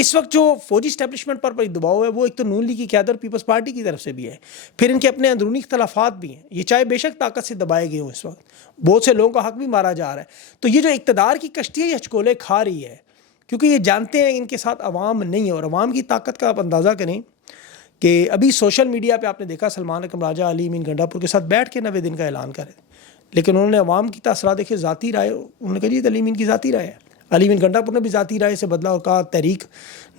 اس وقت جو فوجی اسٹیبلشمنٹ پر دباؤ ہے وہ ایک تو نون لیگ کی قیادت اور پیپلز پارٹی کی طرف سے بھی ہے، پھر ان کے اپنے اندرونی اختلافات بھی ہیں، یہ چاہے بے شک طاقت سے دبائے گئے ہوں، اس وقت بہت سے لوگوں کا حق بھی مارا جا رہا ہے، تو یہ جو اقتدار کی کشتی ہے یہ ہچکولے کھا رہی ہے، کیونکہ یہ جانتے ہیں ان کے ساتھ عوام نہیں ہے، اور عوام کی طاقت کا آپ اندازہ کریں کہ ابھی سوشل میڈیا پہ آپ نے دیکھا سلمان اکرم راجہ علی امین گنڈا پور کے ساتھ بیٹھ کے 90 دن کا اعلان کرے، لیکن انہوں نے عوام کی تاثرات دیکھے، ذاتی رائے، انہوں نے کہا جی علی امین کی ذاتی رائے ہے، علی امین گنڈا پور نے بھی ذاتی رائے سے بدلا اور کہا تحریک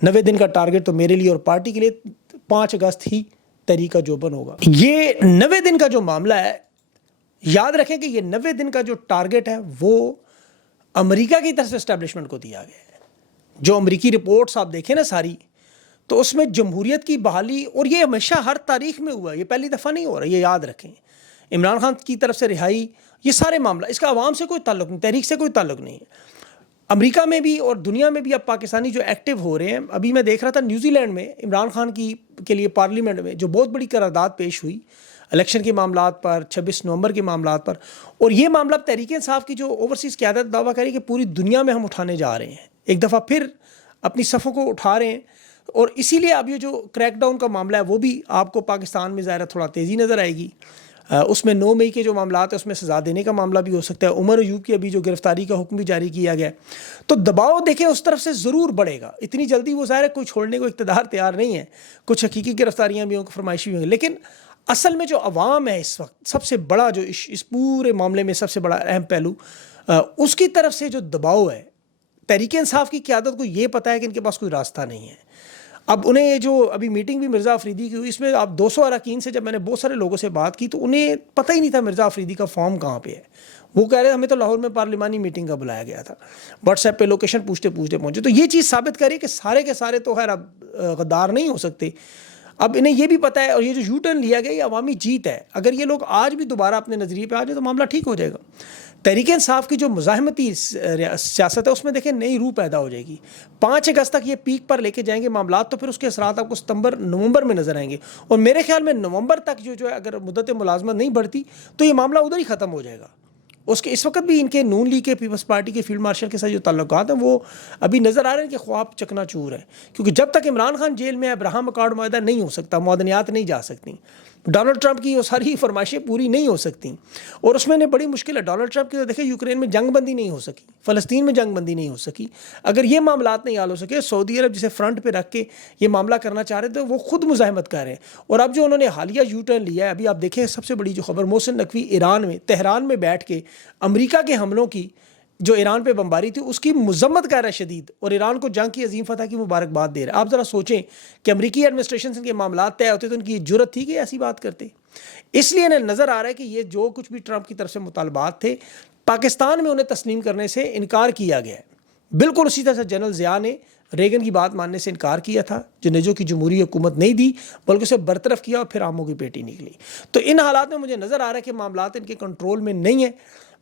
90 دن کا ٹارگٹ تو میرے لیے اور پارٹی کے لیے 5 اگست ہی تحریک کا جوبن ہوگا۔ یہ 90 دن کا جو معاملہ ہے، یاد رکھیں کہ یہ 90 دن کا جو ٹارگٹ ہے وہ امریکہ کی طرف سے اسٹیبلشمنٹ کو دیا گیا ہے۔ جو امریکی رپورٹس آپ دیکھیں نا ساری، تو اس میں جمہوریت کی بحالی، اور یہ ہمیشہ ہر تاریخ میں ہوا ہے، یہ پہلی دفعہ نہیں ہو رہا، یہ یاد رکھیں۔ عمران خان کی طرف سے رہائی، یہ سارے معاملہ، اس کا عوام سے کوئی تعلق نہیں، تحریک سے کوئی تعلق نہیں ہے۔ امریکہ میں بھی اور دنیا میں بھی اب پاکستانی جو ایکٹیو ہو رہے ہیں، ابھی میں دیکھ رہا تھا نیوزی لینڈ میں عمران خان کے لیے پارلیمنٹ میں جو بہت بڑی قرارداد پیش ہوئی الیکشن کے معاملات پر، 26 نومبر کے معاملات پر، اور یہ معاملہ تحریک انصاف کی جو اوورسیز قیادت دعویٰ کری کہ پوری دنیا میں ہم اٹھانے جا رہے ہیں، ایک دفعہ پھر اپنی صفوں کو اٹھا رہے ہیں، اور اسی لیے اب یہ جو کریک ڈاؤن کا معاملہ ہے وہ بھی آپ کو پاکستان میں ظاہر تھوڑا تیزی نظر آئے گی۔ اس میں 9 مئی کے جو معاملات ہیں اس میں سزا دینے کا معاملہ بھی ہو سکتا ہے، عمر ایوب کی ابھی جو گرفتاری کا حکم بھی جاری کیا گیا ہے، تو دباؤ دیکھیں اس طرف سے ضرور بڑھے گا، اتنی جلدی وہ ظاہر ہے کوئی چھوڑنے کو اقتدار تیار نہیں ہے، کچھ حقیقی گرفتاریاں بھی ہوں، فرمائشی بھی ہوں، لیکن اصل میں جو عوام ہے اس وقت سب سے بڑا جو اس پورے معاملے میں سب سے بڑا اہم پہلو، اس کی طرف سے جو دباؤ ہے، تحریک انصاف کی قیادت کو یہ پتہ ہے کہ ان کے پاس کوئی راستہ نہیں ہے۔ اب انہیں یہ جو ابھی میٹنگ بھی مرزا افریدی کی ہوئی، اس میں آپ 200 اراکین سے جب میں نے بہت سارے لوگوں سے بات کی تو انہیں پتہ ہی نہیں تھا مرزا افریدی کا فارم کہاں پہ ہے، وہ کہہ رہے ہمیں تو لاہور میں پارلیمانی میٹنگ کا بلایا گیا تھا، واٹس ایپ پہ لوکیشن پوچھتے پہنچے، تو یہ چیز ثابت کری کہ سارے کے سارے تو خیر اب غدار نہیں ہو سکتے۔ اب انہیں یہ بھی پتہ ہے، اور یہ جو یو ٹرن لیا گیا یہ عوامی جیت ہے، اگر یہ لوگ آج بھی دوبارہ اپنے نظریے پہ آ جائیں تو معاملہ ٹھیک ہو جائے گا۔ تحریک انصاف کی جو مزاحمتی سیاست ہے اس میں دیکھیں نئی روح پیدا ہو جائے گی، 5 اگست تک یہ پیک پر لے کے جائیں گے معاملات، تو پھر اس کے اثرات آپ کو ستمبر نومبر میں نظر آئیں گے، اور میرے خیال میں نومبر تک جو ہے اگر مدت ملازمت نہیں بڑھتی تو یہ معاملہ ادھر ہی ختم ہو جائے گا۔ اس وقت بھی ان کے نون لیگ کے پیپلز پارٹی کے فیلڈ مارشل کے ساتھ جو تعلقات ہیں وہ ابھی نظر آ رہے ہیں کہ خواب چکنا چور ہے، کیونکہ جب تک عمران خان جیل میں ابراہم اکارڈ معاہدہ نہیں ہو سکتا، معدنیات نہیں جا سکتی، ڈونلڈ ٹرمپ کی وہ ساری فرمائشیں پوری نہیں ہو سکتی، اور اس میں نے بڑی مشکل ہے۔ ڈونلڈ ٹرمپ کی تو دیکھیں یوکرین میں جنگ بندی نہیں ہو سکی، فلسطین میں جنگ بندی نہیں ہو سکی، اگر یہ معاملات نہیں حل ہو سکے، سعودی عرب جسے فرنٹ پہ رکھ کے یہ معاملہ کرنا چاہ رہے تھے وہ خود مزاحمت کر رہے ہیں، اور اب جو انہوں نے حالیہ یو ٹرن لیا ہے، ابھی آپ دیکھیں سب سے بڑی جو خبر، محسن نقوی ایران میں تہران میں بیٹھ کے امریکہ کے حملوں کی جو ایران پہ بمباری تھی اس کی مذمت کر رہا ہے شدید، اور ایران کو جنگ کی عظیم فتح کی مبارکباد دے رہا ہے۔ آپ ذرا سوچیں کہ امریکی ایڈمنسٹریشن سے کے معاملات طے ہوتے تو ان کی جرت تھی کہ ایسی بات کرتے، اس لیے انہیں نظر آ رہا ہے کہ یہ جو کچھ بھی ٹرمپ کی طرف سے مطالبات تھے پاکستان میں انہیں تسلیم کرنے سے انکار کیا گیا ہے، بالکل اسی طرح سے جنرل ضیاء نے ریگن کی بات ماننے سے انکار کیا تھا، جنیجو کی جمہوری حکومت نہیں دی بلکہ اسے برطرف کیا اور پھر آموں کی پیٹی نکلی، تو ان حالات میں مجھے نظر آ رہا ہے کہ معاملات ان کے کنٹرول میں نہیں ہیں۔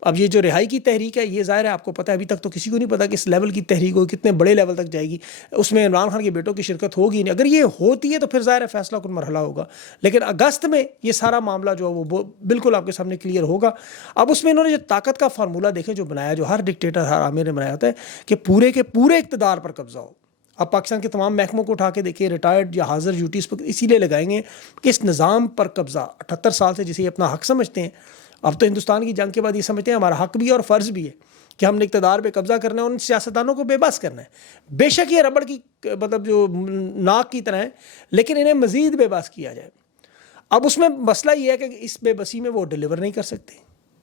اب یہ جو رہائی کی تحریک ہے یہ ظاہر ہے آپ کو پتہ ہے ابھی تک تو کسی کو نہیں پتا کہ اس لیول کی تحریک ہوگی، کتنے بڑے لیول تک جائے گی، اس میں عمران خان کے بیٹوں کی شرکت ہوگی نہیں، اگر یہ ہوتی ہے تو پھر ظاہر ہے فیصلہ کن مرحلہ ہوگا، لیکن اگست میں یہ سارا معاملہ جو ہے وہ بالکل آپ کے سامنے کلیئر ہوگا۔ اب اس میں انہوں نے جو طاقت کا فارمولہ دیکھے جو بنایا، جو ہر ڈکٹیٹر ہر عامر نے بنایا ہوتا ہے کہ پورے کے پورے اقتدار پر قبضہ ہو۔ اب پاکستان کے تمام محکموں کو اٹھا کے دیکھیں، ریٹائرڈ یا حاضر ڈیوٹیز پر اسی لیے لگائیں گے کہ اس نظام پر قبضہ 78 سال سے جسے یہ اپنا حق سمجھتے ہیں، اب تو ہندوستان کی جنگ کے بعد یہ سمجھتے ہیں ہمارا حق بھی ہے اور فرض بھی ہے کہ ہم نے اقتدار پہ قبضہ کرنا ہے اور ان سیاستدانوں کو بے بس کرنا ہے، بے شک یہ ربڑ کی مطلب جو ناک کی طرح ہے، لیکن انہیں مزید بے بس کیا جائے۔ اب اس میں مسئلہ یہ ہے کہ اس بے بسی میں وہ ڈیلیور نہیں کر سکتے،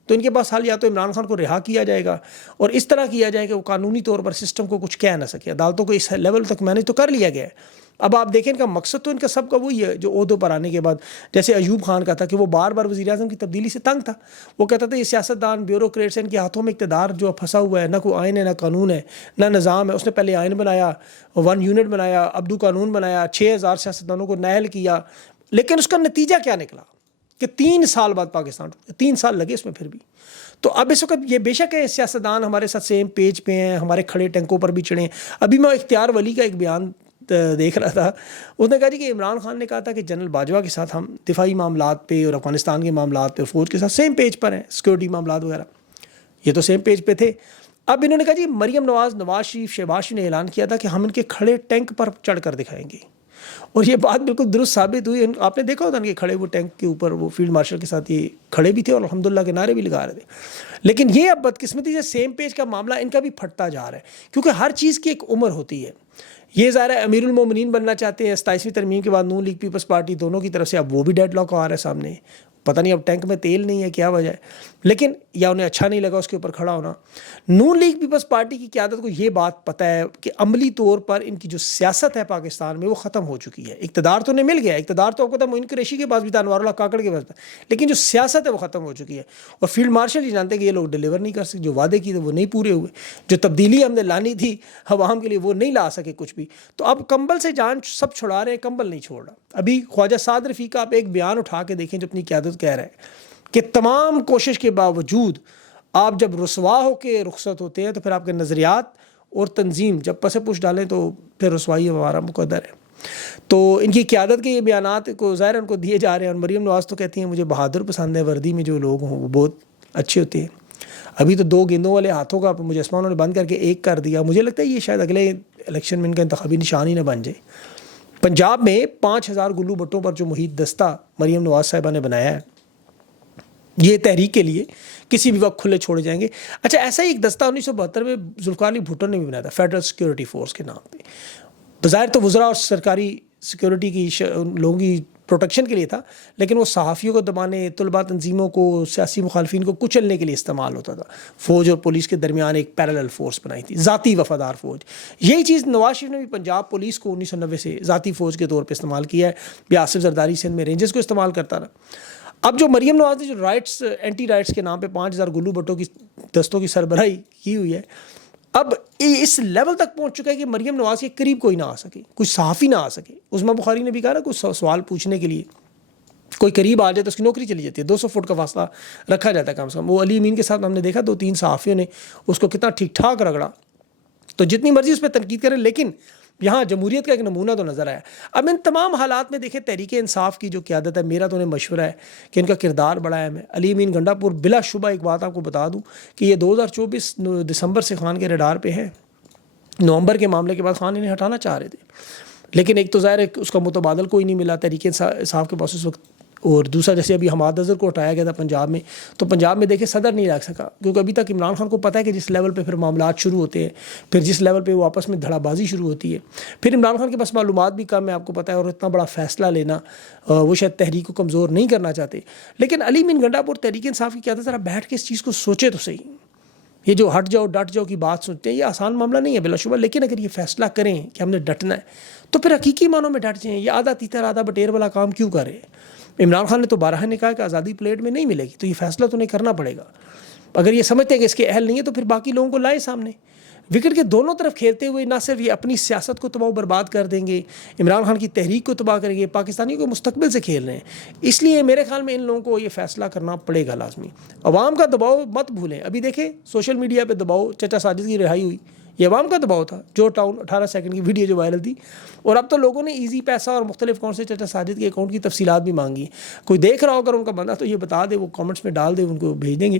تو ان کے پاس حل یا تو عمران خان کو رہا کیا جائے گا اور اس طرح کیا جائے کہ وہ قانونی طور پر سسٹم کو کچھ کہہ نہ سکے، عدالتوں کو اس لیول تک مینیج تو کر لیا گیا ہے۔ اب آپ دیکھیں ان کا مقصد تو ان کا سب کا وہی ہے جو عہدوں پر آنے کے بعد، جیسے ایوب خان کا تھا کہ وہ بار بار وزیر اعظم کی تبدیلی سے تنگ تھا، وہ کہتا تھا یہ سیاستدان بیوروکریٹس ان کے ہاتھوں میں اقتدار جو پھنسا ہوا ہے، نہ کوئی آئین ہے نہ قانون ہے نہ نظام ہے۔ اس نے پہلے آئین بنایا، 1 یونٹ بنایا، ابدو قانون بنایا، 6000 سیاستدانوں کو نااہل کیا، لیکن اس کا نتیجہ کیا نکلا کہ 3 سال بعد پاکستان 3 سال لگے اس میں پھر بھی۔ تو اب اس وقت یہ بے شک ہے سیاستدان ہمارے ساتھ سیم پیج پہ ہیں، ہمارے کھڑے ٹینکوں پر بھی چڑھے ہیں۔ ابھی میں اختیار ولی کا ایک بیان دیکھ رہا تھا، اس نے کہا جی کہ عمران خان نے کہا تھا کہ جنرل باجوہ کے ساتھ ہم دفاعی معاملات پہ اور افغانستان کے معاملات پہ فوج کے ساتھ سیم پیج پر ہیں، سیکورٹی معاملات وغیرہ، یہ تو سیم پیج پہ تھے، اب انہوں نے کہا جی مریم نواز، نواز شریف، شہباز شریف نے اعلان کیا تھا کہ ہم ان کے کھڑے ٹینک پر چڑھ کر دکھائیں گے، اور یہ بات بالکل درست ثابت ہوئی۔ آپ نے دیکھا ہوتا کہ کھڑے وہ ٹینک کے اوپر وہ فیلڈ مارشل کے ساتھ یہ کھڑے بھی تھے اور الحمدللہ کے نعرے بھی لگا رہے تھے۔ لیکن یہ اب بدقسمتی سے سیم پیج کا معاملہ ان کا بھی پھٹتا جا رہا ہے، کیونکہ ہر چیز کی ایک عمر ہوتی ہے۔ یہ ظاہر ہے امیر المومنین بننا چاہتے ہیں، 27ویں ترمیم کے بعد نون لیگ پیپلز پارٹی دونوں کی طرف سے، اب وہ بھی ڈیڈ لاک آ رہا ہے سامنے، پتہ نہیں اب ٹینک میں تیل نہیں ہے کیا وجہ ہے، لیکن یا انہیں اچھا نہیں لگا اس کے اوپر کھڑا ہونا۔ نون لیگ پیپلز پارٹی کی قیادت کو یہ بات پتہ ہے کہ عملی طور پر ان کی جو سیاست ہے پاکستان میں وہ ختم ہو چکی ہے۔ اقتدار تو انہیں مل گیا، اقتدار تو آپ کو معین قریشی کے پاس بھی تھا، انوار اللہ کاکڑ کے پاس تھا، لیکن جو سیاست ہے وہ ختم ہو چکی ہے۔ اور فیلڈ مارشل یہ جانتے ہیں کہ یہ لوگ ڈیلیور نہیں کر سکتے، جو وعدے کی تھے وہ نہیں پورے ہوئے، جو تبدیلی ہم نے لانی تھی عوام کے لیے وہ نہیں لا سکے کچھ بھی۔ تو اب کمبل سے جان سب چھڑا رہے ہیں، کمبل نہیں چھوڑ رہا۔ ابھی خواجہ سعد رفیق کا آپ ایک بیان اٹھا کے دیکھیں جو اپنی قیادت کہہ رہا ہے کہ تمام کوشش کے باوجود آپ جب رسوا ہو کے رخصت ہوتے ہیں تو پھر آپ کے نظریات اور تنظیم جب پس پوش ڈالیں تو پھر رسوائی ہمارا مقدر ہے۔ تو ان کی قیادت کے یہ بیانات کو ظاہر ان کو دیے جا رہے ہیں، اور مریم نواز تو کہتی ہیں مجھے بہادر پسند ہے، وردی میں جو لوگ ہوں وہ بہت اچھے ہوتے ہیں۔ ابھی تو 2 گیندوں والے ہاتھوں کا مجسمہ انہوں نے بند کر کے 1 کر دیا، مجھے لگتا ہے یہ شاید اگلے الیکشن میں ان کا انتخابی نشان ہی نہ بن جائے۔ پنجاب میں 5000 گلو بٹوں پر جو محیط دستہ مریم نواز صاحبہ نے بنایا ہے، یہ تحریک کے لیے کسی بھی وقت کھلے چھوڑے جائیں گے۔ اچھا ایسا ہی ایک دستہ 1972 میں ذوالفقار علی بھٹو نے بھی بنایا تھا، فیڈرل سیکورٹی فورس کے نام پہ، بظاہر تو وزراء اور سرکاری سیکورٹی کی لوگوں کی پروٹیکشن کے لیے تھا، لیکن وہ صحافیوں کو دبانے، طلباء تنظیموں کو، سیاسی مخالفین کو کچلنے کے لیے استعمال ہوتا تھا۔ فوج اور پولیس کے درمیان ایک پیرالل فورس بنائی تھی، ذاتی وفادار فوج۔ یہی چیز نواز شریف نے بھی پنجاب پولیس کو 1990 سے ذاتی فوج کے طور پہ استعمال کیا ہے، بھی آصف زرداری سندھ میں رینجرز کو استعمال کرتا رہا۔ اب جو مریم نواز نے جو رائٹس، اینٹی رائٹس کے نام پہ 5000 گلو بٹوں کی دستوں کی سربراہی کی ہوئی ہے، اب اس لیول تک پہنچ چکا ہے کہ مریم نواز کے قریب کوئی نہ آ سکے، کوئی صحافی نہ آ سکے۔ عظمیٰ بخاری نے بھی کہا نا کوئی سوال پوچھنے کے لیے کوئی قریب آ جائے تو اس کی نوکری چلی جاتی ہے، 200 فٹ کا فاصلہ رکھا جاتا ہے کم سے کم۔ وہ علی امین کے ساتھ ہم نے دیکھا 2-3 صحافیوں نے اس کو کتنا ٹھیک ٹھاک رگڑا۔ تو جتنی مرضی اس پہ تنقید کریں، لیکن یہاں جمہوریت کا ایک نمونہ تو نظر آیا۔ اب ان تمام حالات میں دیکھیں تحریک انصاف کی جو قیادت ہے، میرا تو انہیں مشورہ ہے کہ ان کا کردار بڑا اہم ہے۔ علی امین گنڈا پور بلا شبہ ایک بات آپ کو بتا دوں کہ یہ 2024 دسمبر سے خان کے ریڈار پہ ہیں۔ نومبر کے معاملے کے بعد خان انہیں ہٹانا چاہ رہے تھے، لیکن ایک تو ظاہر ہے اس کا متبادل کوئی نہیں ملا تحریک انصاف کے پاس اس وقت، اور دوسرا جیسے ابھی حماد اظہر کو ہٹایا گیا تھا پنجاب میں، تو پنجاب میں دیکھیں صدر نہیں رکھ سکا، کیونکہ ابھی تک عمران خان کو پتہ ہے کہ جس لیول پہ پھر معاملات شروع ہوتے ہیں، پھر جس لیول پہ وہ آپس میں دھڑا بازی شروع ہوتی ہے، پھر عمران خان کے پاس معلومات بھی کم ہے آپ کو پتہ ہے، اور اتنا بڑا فیصلہ لینا وہ شاید تحریک کو کمزور نہیں کرنا چاہتے۔ لیکن علی امین گنڈا پور تحریک انصاف کی قیادت ذرا بیٹھ کے اس چیز کو سوچے تو صحیح۔ یہ جو ہٹ جاؤ ڈٹ جاؤ کی بات سنتے ہیں، یہ آسان معاملہ نہیں ہے بلا شبہ، لیکن اگر یہ فیصلہ کریں کہ ہم نے ڈٹنا ہے تو پھر حقیقی معنوں میں ڈٹ جائیں۔ یہ آدھا تیتر آدھا بٹیر والا کام کیوں کرے؟ عمران خان نے تو بارہا نے کہا کہ آزادی پلیٹ میں نہیں ملے گی، تو یہ فیصلہ تو نہیں کرنا پڑے گا۔ اگر یہ سمجھتے ہیں کہ اس کے اہل نہیں ہے تو پھر باقی لوگوں کو لائے سامنے۔ وکٹ کے دونوں طرف کھیلتے ہوئے نہ صرف یہ اپنی سیاست کو تباہ و برباد کر دیں گے، عمران خان کی تحریک کو تباہ کریں گے، پاکستانیوں کے مستقبل سے کھیل رہے ہیں۔ اس لیے میرے خیال میں ان لوگوں کو یہ فیصلہ کرنا پڑے گا لازمی۔ عوام کا دباؤ مت بھولیں، ابھی دیکھیں سوشل میڈیا پہ دباؤ، چچا ساجد کی رہائی ہوئی، یہ عوام کا دباؤ تھا، جو ٹاؤن 18 سیکنڈ کی ویڈیو جو وائرل تھی، اور اب تو لوگوں نے ایزی پیسہ اور مختلف اکاؤنٹ سے چچا ساجد کے اکاؤنٹ کی تفصیلات بھی مانگی۔ کوئی دیکھ رہا ہو اگر ان کا بندہ تو یہ بتا دے، وہ کامنٹس میں ڈال دے، ان کو بھیج دیں گے۔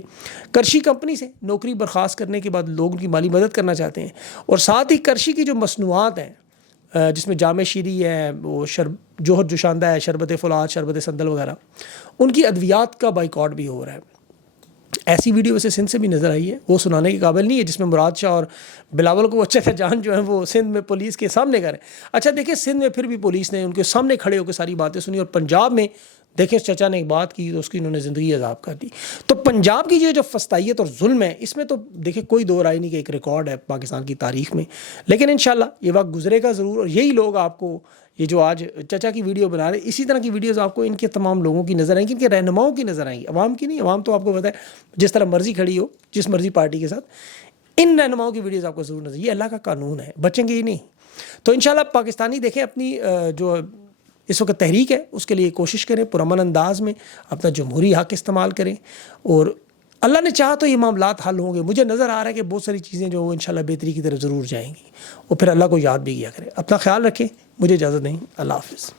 کرشی کمپنی سے نوکری برخاست کرنے کے بعد لوگ ان کی مالی مدد کرنا چاہتے ہیں، اور ساتھ ہی کرشی کی جو مصنوعات ہیں جس میں جامع شیری ہے، وہ جوہر جوشاندہ ہے، شربت فولاد، شربت سندل وغیرہ، ان کی ادویات کا بائیکاٹ بھی ہو رہا ہے۔ ایسی ویڈیو ویسے سندھ سے بھی نظر آئی ہے، وہ سنانے کے قابل نہیں ہے، جس میں مراد شاہ اور بلاول کو چچا جان جو ہیں وہ سندھ میں پولیس کے سامنے کریں۔ اچھا دیکھیں سندھ میں پھر بھی پولیس نے ان کے سامنے کھڑے ہو کے ساری باتیں سنی، اور پنجاب میں دیکھیں چچا نے ایک بات کی تو اس کی انہوں نے زندگی عذاب کر دی۔ تو پنجاب کی یہ جو فسطائیت اور ظلم ہے، اس میں تو دیکھیں کوئی دو رائے نہیں کہ ایک ریکارڈ ہے پاکستان کی تاریخ میں، لیکن انشاءاللہ یہ وقت گزرے گا ضرور، اور یہی لوگ آپ کو یہ جو آج چچا کی ویڈیو بنا رہے ہیں، اسی طرح کی ویڈیوز آپ کو ان کے تمام لوگوں کی نظر آئیں گی، ان کے رہنماؤں کی نظر آئیں گی، عوام کی نہیں۔ عوام تو آپ کو پتہ ہے جس طرح مرضی کھڑی ہو جس مرضی پارٹی کے ساتھ، ان رہنماؤں کی ویڈیوز آپ کو ضرور نظر، یہ اللہ کا قانون ہے، بچیں گے ہی نہیں۔ تو انشاءاللہ پاکستانی دیکھیں اپنی جو اس وقت تحریک ہے اس کے لیے کوشش کریں، پرامن انداز میں اپنا جمہوری حق استعمال کریں، اور اللہ نے چاہا تو یہ معاملات حل ہوں گے۔ مجھے نظر آ رہا ہے کہ بہت ساری چیزیں جو انشاءاللہ بہتری کی طرف ضرور جائیں گی، اور پھر اللہ کو یاد بھی کیا کریں۔ اپنا خیال رکھیں، مجھے اجازت نہیں، اللہ حافظ۔